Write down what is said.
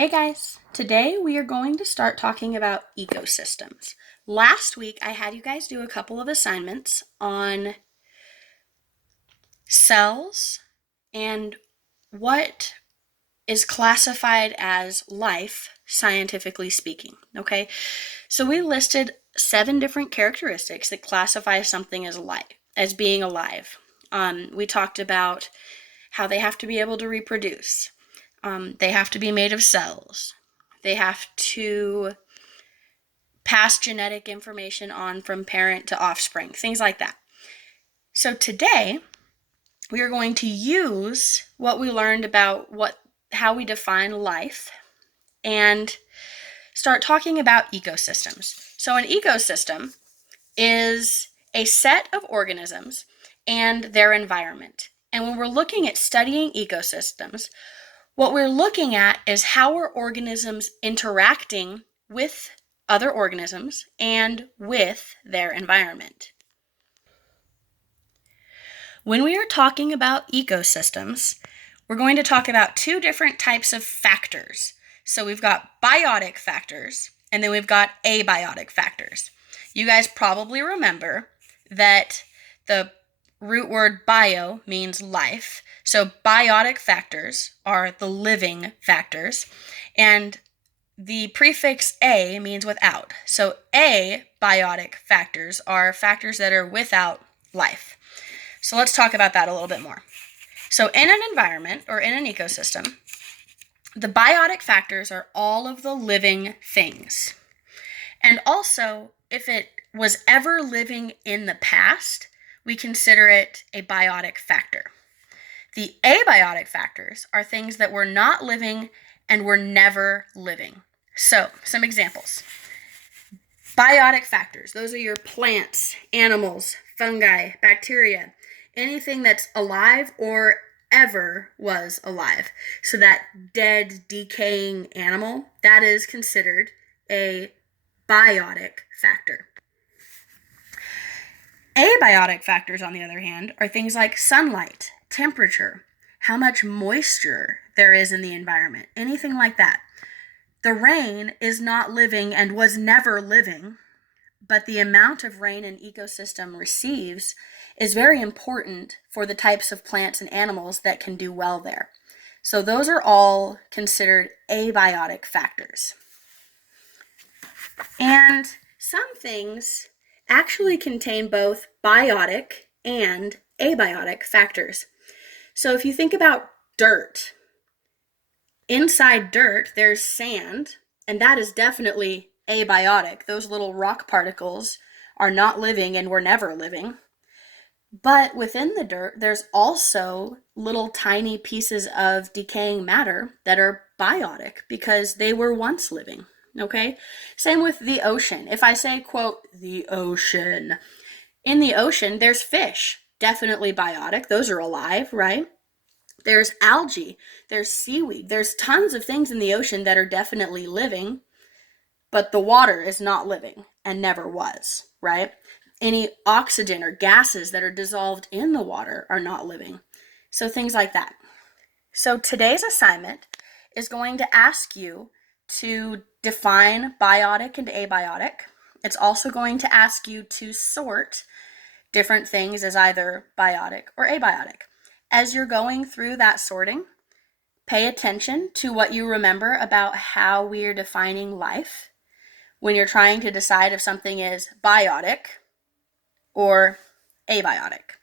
Hey guys, today we are going to start talking about ecosystems. Last week I had you guys do a couple of assignments on cells and what is classified as life, scientifically speaking. Okay, so we listed 7 different characteristics that classify something as as being alive. We talked about how they have to be able to reproduce. They have to be made of cells. They have to pass genetic information on from parent to offspring, things like that. So today, we are going to use what we learned about how we define life and start talking about ecosystems. So an ecosystem is a set of organisms and their environment. And when we're looking at studying ecosystems, what we're looking at is how are organisms interacting with other organisms and with their environment. When we are talking about ecosystems, we're going to talk about 2 different types of factors. So we've got biotic factors and then we've got abiotic factors. You guys probably remember that the root word bio means life. So biotic factors are the living factors, and the prefix a means without. So abiotic factors are factors that are without life. So let's talk about that a little bit more. So in an environment or in an ecosystem, the biotic factors are all of the living things. And also, if it was ever living in the past, we consider it a biotic factor. The abiotic factors are things that were not living and were never living. So, some examples. Biotic factors, those are your plants, animals, fungi, bacteria, anything that's alive or ever was alive. So that dead, decaying animal, that is considered a biotic factor. Abiotic factors, on the other hand, are things like sunlight, temperature, how much moisture there is in the environment, anything like that. The rain is not living and was never living, but the amount of rain an ecosystem receives is very important for the types of plants and animals that can do well there. So those are all considered abiotic factors. And some things actually contain both biotic and abiotic factors. So if you think about dirt, inside dirt there's sand, and that is definitely abiotic. Those little rock particles are not living and were never living. But within the dirt, there's also little tiny pieces of decaying matter that are biotic because they were once living. Okay? Same with the ocean. If I say, quote, the ocean, in the ocean, there's fish, definitely biotic. Those are alive, right? There's algae, there's seaweed, there's tons of things in the ocean that are definitely living, but the water is not living and never was, right? Any oxygen or gases that are dissolved in the water are not living. So things like that. So today's assignment is going to ask you to define biotic and abiotic. It's also going to ask you to sort different things as either biotic or abiotic. As you're going through that sorting, pay attention to what you remember about how we are defining life when you're trying to decide if something is biotic or abiotic.